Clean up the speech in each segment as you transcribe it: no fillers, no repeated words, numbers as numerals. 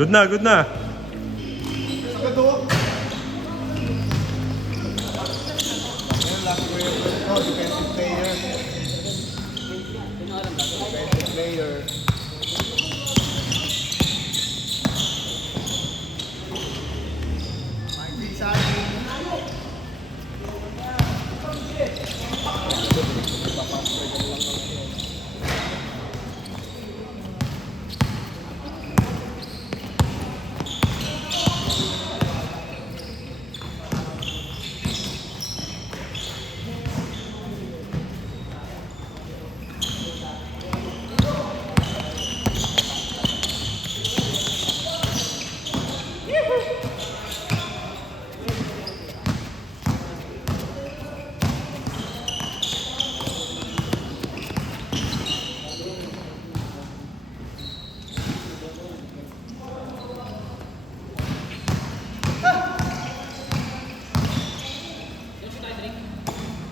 Good na, good na. Sagad o. Ngayon, last player ko, defensive player. Defensive player.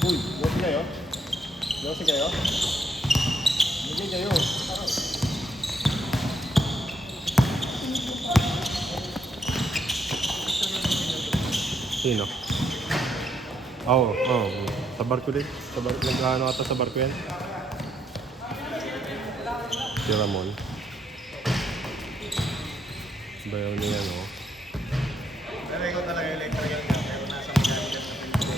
Uy, yosi kayo? Yosi kayo? Hindi kayo. Sino? Oo, oo. Sa barko din. Sa barko. Nag-ano ata sa barko yan? Si Ramon. Bayaw niya, no? Pero ikaw talaga electrical ka, pero nasa mechanical na pinto.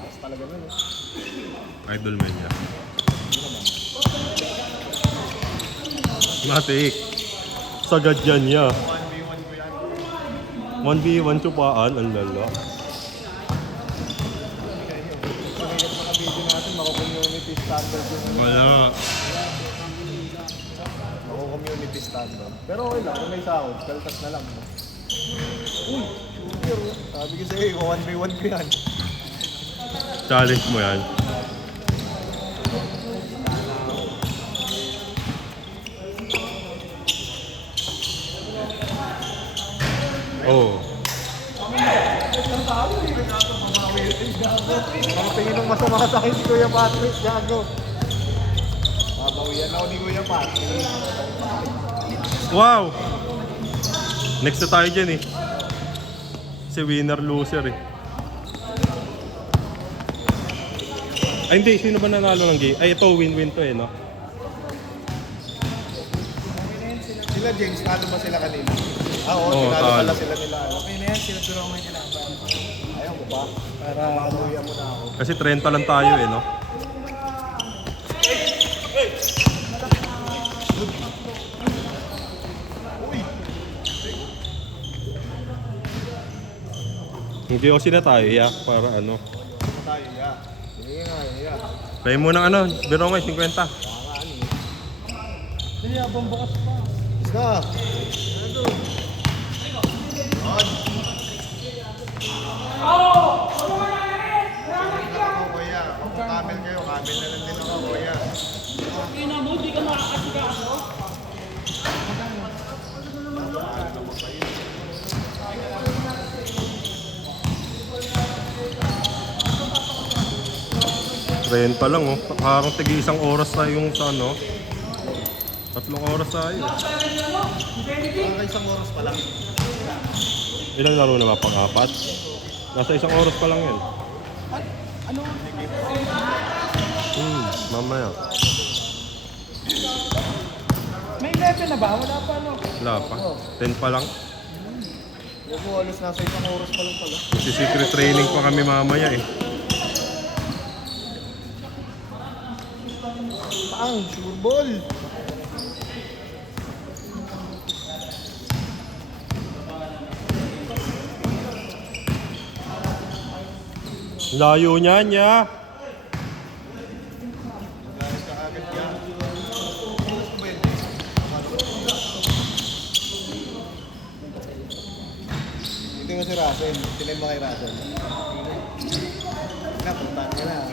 Tapos talaga nun, eh. Idol man niya. Matik. Sagad yan niya. 1v1 ko yan. 1v1 tsupaan. Ang lala. Pagkagat maka-video natin, mako-community standard yun. Wala. Mako-community standard. Pero okay lang, kung may sahod, kaltas na lang. No? Uy, super. Sabi ko sa'yo, 1v1 ko yan. Challenge mo yan. Oh. Ang tingin ng masama sa akin si Kuya Patrick, gago. Babawian ako ni Kuya Patrick. Wow! Next na tayo dyan eh. Si winner loser eh. Ay hindi, sino ba nanalo ng game? Ay ito, win-win to eh, no? Sila James, talo ba sila kanina? Oo, Oo, tinalo talo. pala sila nila. Okay na yan, sila turo mo yung kalaban. Ayaw mo ba? Para makaluya mo na ako. Kasi 30 lang tayo eh, no? Hindi ako sila tayo, yeah, para ano. Ano tayo, ya? Sige nga, ya. Kaya mo ng ano, biro nga, 50. Baka ano eh. Hindi, abang bukas pa. Isa! Ano? On! Ako, kuya. Kung kamel kayo, kamel na lang din ako, kuya. Ina mo, di ka makakasikaso? Renta lang oh. Parang tigi isang oras na yung sa ano. 3 oras tayo. Baka isang oras pa lang. Ilang laro na ba? Pang-4? Nasa 1 oras pa lang yan. Ano? Mamaya. May 11 na ba? Wala pa no? Wala pa. 10 pa lang. Huwag mo, alos nasa isang oras pa lang pala. Kasi secret training pa kami mamaya eh. Pang, sure ball! Layo niyan ya. Guys, kaagad yan. Dito nga si Russell. Tinay mo kay Russell. Napuntaan ka na.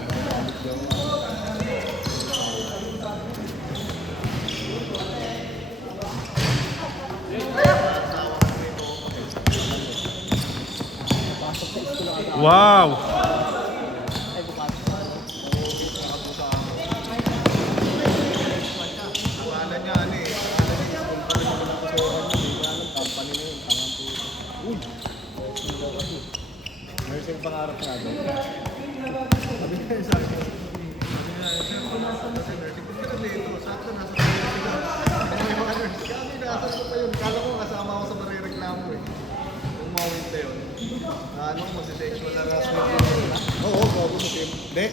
Wow! Ano, magdetension na last week. Oo, bago mo team. Hindi.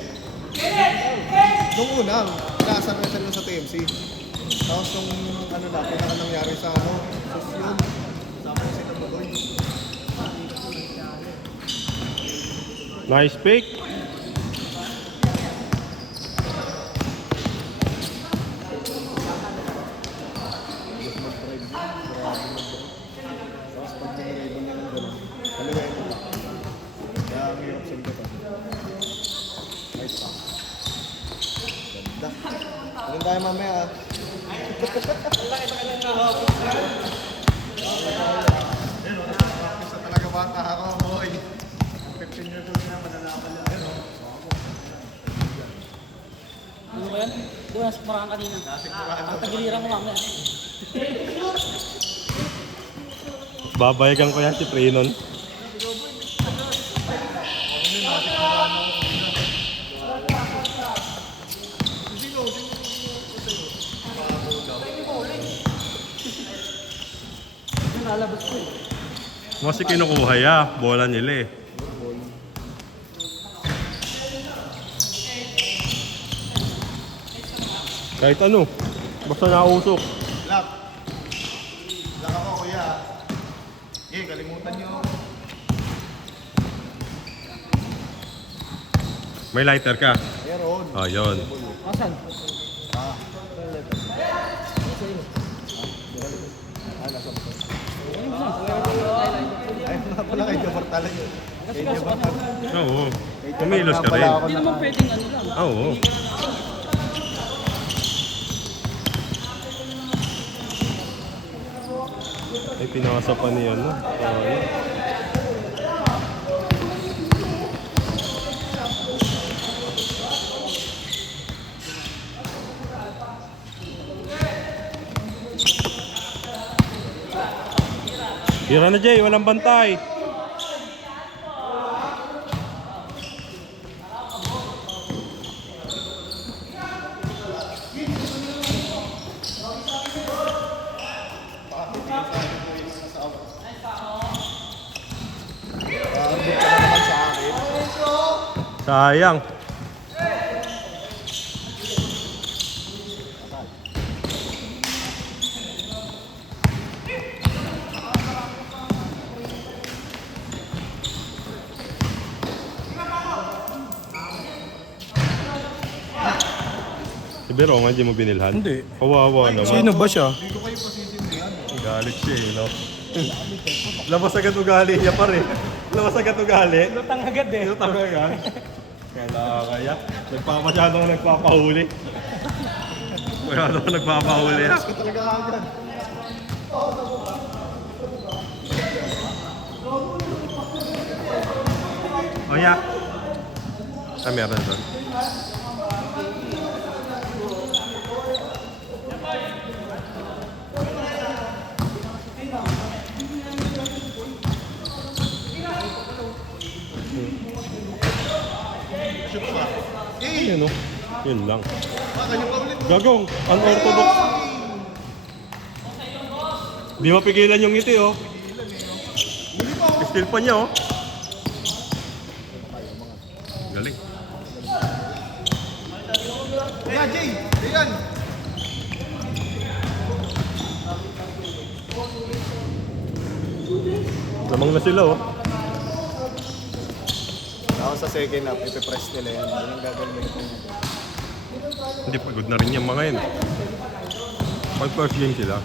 Nung una, inaasar na sila sa TMC. Tapos nung ano na, pinaka nangyari sa ano, yun. Sama ko sila Budoy. Nice pick. Tapos pag pinag-ibon niya ng gano'n, kaliwain mo pa. Kaya ang hirap sa likatan. Right pa. Ganda. Ganun tayo mamaya ah. Practice na talaga bata ako, boy. 15 years old na, mananapan na. Ano ba yan? Doon, sa marahan kanina. Ang tagiliran mo mamaya. Babayagan ko yan si Prenon. Lalabas ko eh. Kasi kinukuha ya, bola nila eh. Kahit ano, basta nausok. Lock. Lock ako, kuya. Eh, kalimutan nyo. May lighter ka. Meron. Ah, yun. Asan? Ah. Nasa mo. Ay, mga pala kay Jomar talaga. Kay Jomar talaga. Oo. Kumilos ka rin. Hindi naman pwedeng ano lang. Oo. Ay, pinasa pa niya, no? Tira na, Jay. Walang bantay. Arbit ka na naman sa akin. Sayang. Si Bero nga, hindi mo binilhan? Hindi. Kawawa naman. Sino ba siya? Galit siya eh, no? Labas agad ugali niya pa rin. Labas agad ugali. Lutang agad eh. Lutang agad. Kaya, nagpamasyado ko nagpapahuli. Masyado ko nagpapahuli. Gusto talaga agad. O ya. Ah, meron doon. Shoot pa. Eh, Yun, no? Yun lang. kanya pa ulit. Gagong, unorthodox. Di mapigilan yung ngiti, oh. Steal pa niya, oh. Galing. Ayan, Jay. Ayan. Lamang na sila, oh. Ako sa second half, ipipress nila yan. Yan ang gagawin nila. Hindi, pagod na rin yung mga yun. Pag first game sila.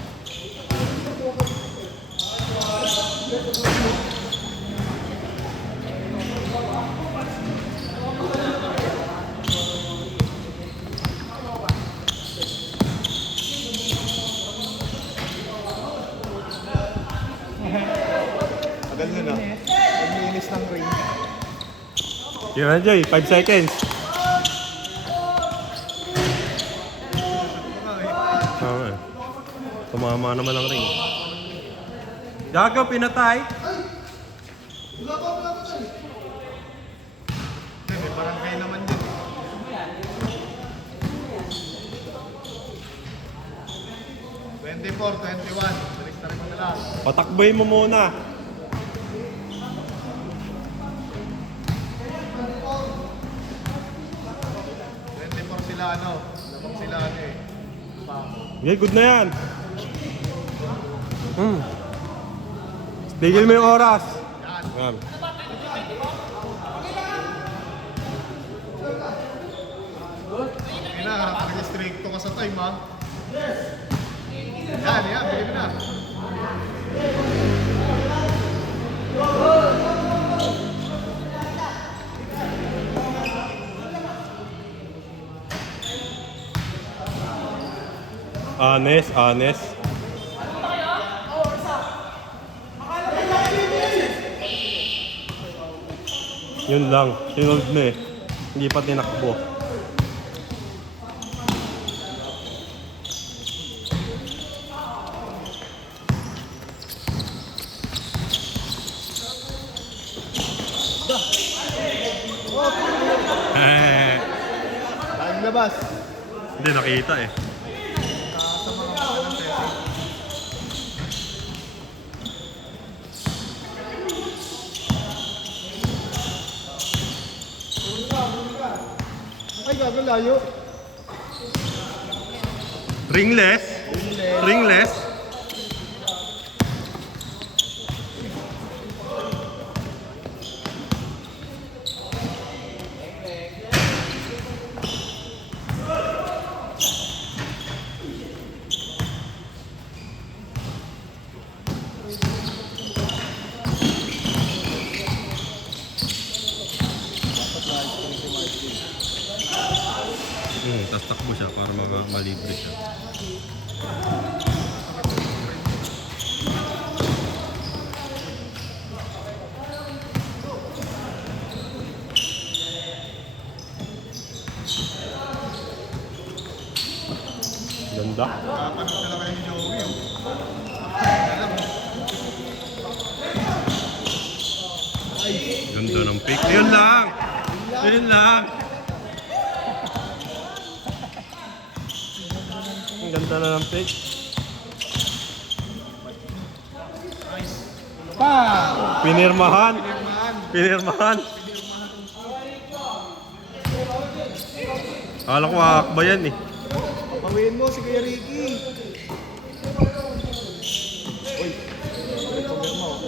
Tagal nun ah. Pag-iinis ng ring. Yun na, Jay. 5 seconds. Okay. Tumama naman ang ring. Gago, pinatay. May barangay naman din. '24, 21. Balik na rin mo na lang. Patakboy mo muna. Okay, good na yan. Tigil mo yung oras. Yan. Hindi na, nag-stricto ka sa time ha. Yan, yan, bigyan mo na. Honest, honest. Yun lang, sinunod na eh. Hindi pa tinakbo. Dahil labas. Hindi nakita eh. Sa mga mata ng setting. Ay, gago layo. Ringless? Ringless? Tapos takbo siya para malibre siya. Ganda. Kapanood na lang kayo ni Joey. Ganda ng pick. Yun lang! Yun lang! Ang ganda na ng pick. Pa! Pinirmahan! Pinirmahan! Akala ko aakba yan eh. Pawiin mo si Kuya Ricky. Uy, pumirma oh.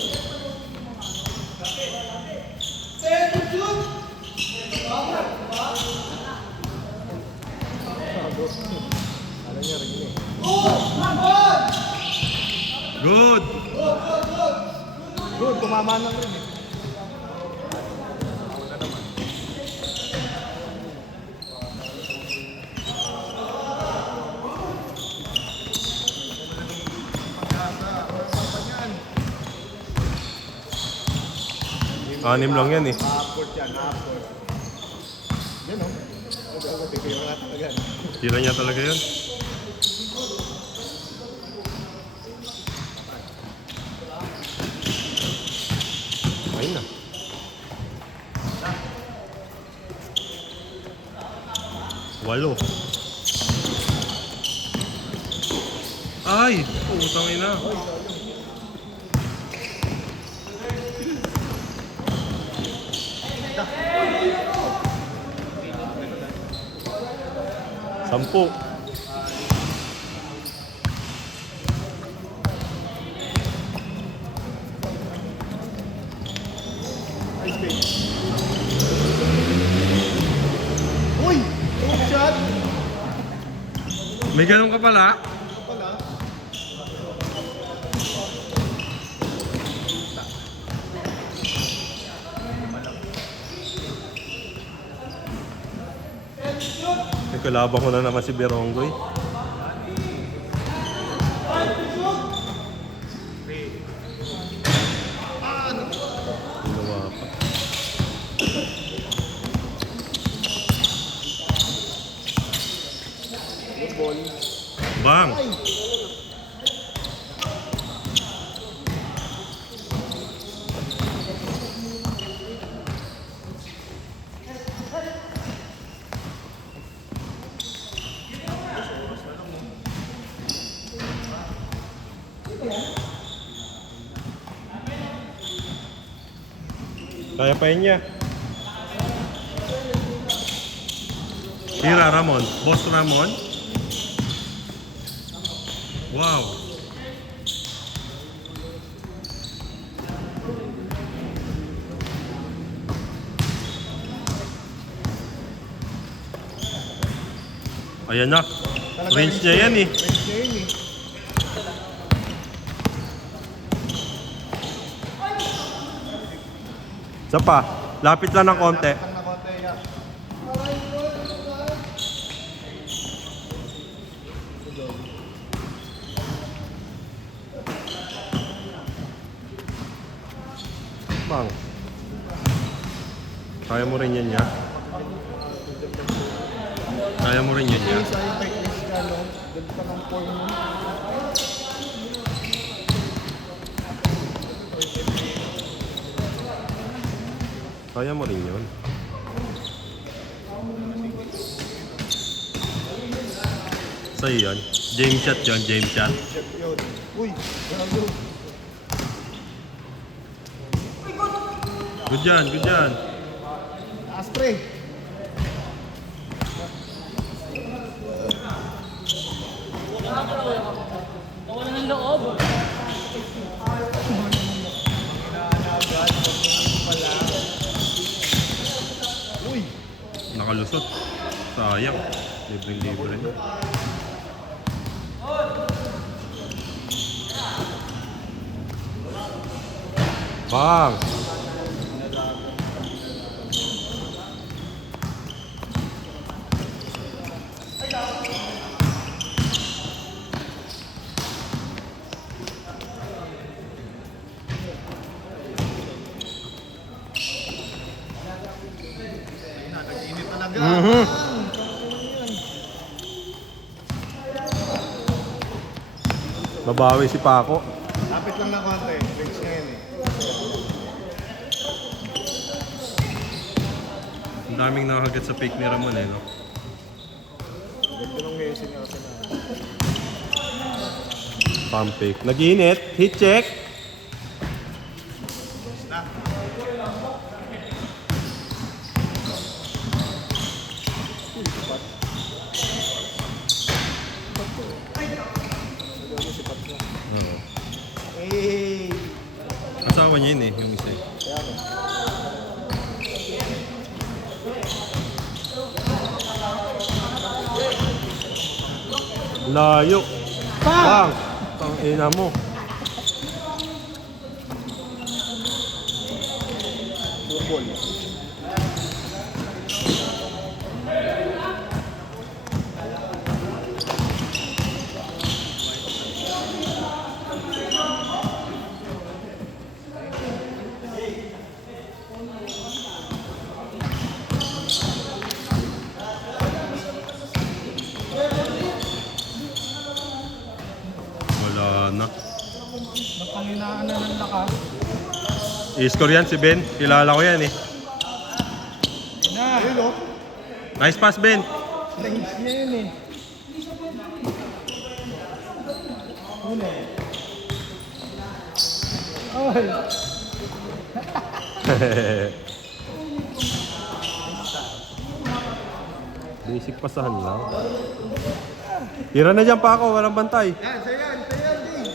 Ano niya rin eh. Good! Good, tumama na rin eh. Anim lang yan eh. Half-court yan, half-court. Yan o. Ako, tigil nga talaga. Tira niya talaga yun. Ayun na. Walo. Ay! Putang ina. Sampu. Nice fake. Uy! Hook shot! May ganun ka pala? Ito pala. Nagkalabang ko na naman si Beronggoy. Ginawa pa. Good ball. Bang! Ay! Kaya pa yun niya. Tira Ramon. Boss Ramon. Wow. Ayan na. Range niya yan eh. Range niya yun eh. Isa pa. Lapit lang ng konti. Ang na konti yan. Bang. Kaya mo rin yan ya. Kaya mo rin yan ya. Sa yung techniques niya, no? Ganda ng form mo. Kaya mo rin yun. Sa'yo yan. James shot yun, James shot. Check yun. Uy, gago. Good yan, good yan. Aspre. Nawala ng loob. Uy, Nakalusot. Sayang. Libre-libre. Bang! nag-init talaga. Mhm. Babawi si Paco. Lapit lang ng konti. Range niya yun eh. Ang daming nakagat sa pick ni Ramon eh, no? Ganda ng mesin niya kasi na. Pump pick. Nag-init. Hit check. Na. Uy, sipat. Sipat to eh. Siguro sipat siya. Oo. Hey! Asawa niya yun eh, yung isa eh. Kaya ano? Layo. Bang! Ang ina mo. Surbol. Wala na. Nagpanginaan na ng lakas. I-score yan si Ben. Kilala ko yan eh. Na, Ayun o. Nice pass, Ben. range niya yun eh. Una eh. Ay, Basic pasahan lang. Tira na dyan, Paco. Walang bantay. Yan, sa'yo yan. Sa'yo yan, Jay.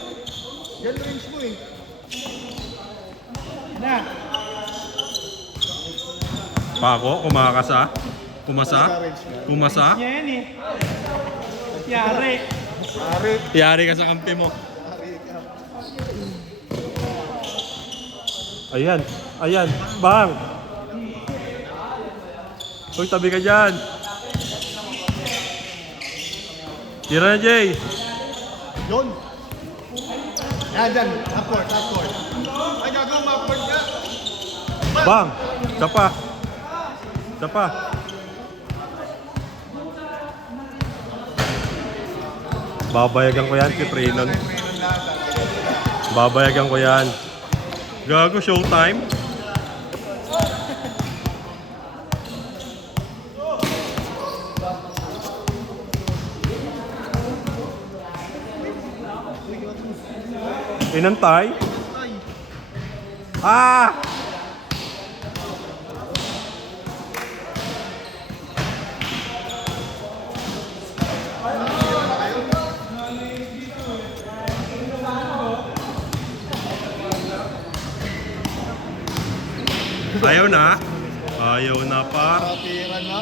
Yan range mo eh. na. Paco, kumakasa. Kumasa. Range mo. Kumasa. Niya yan eh. Yari. Pare. Yari ka sa kampi mo. Pare ka. Ayan. Ayan. Bang! Uy, tabi ka dyan. Tira na, Jay. Yun. Yan, dyan. Upward, upward. Ay, gagawin mo, upward ka. Bang! Isa pa. Isa pa. Babayagan ko yan, si Frenon. Babayagan ko yan. Gago, showtime. Inantay? Ah! Ayaw na? Ayaw na par. Kapiran na.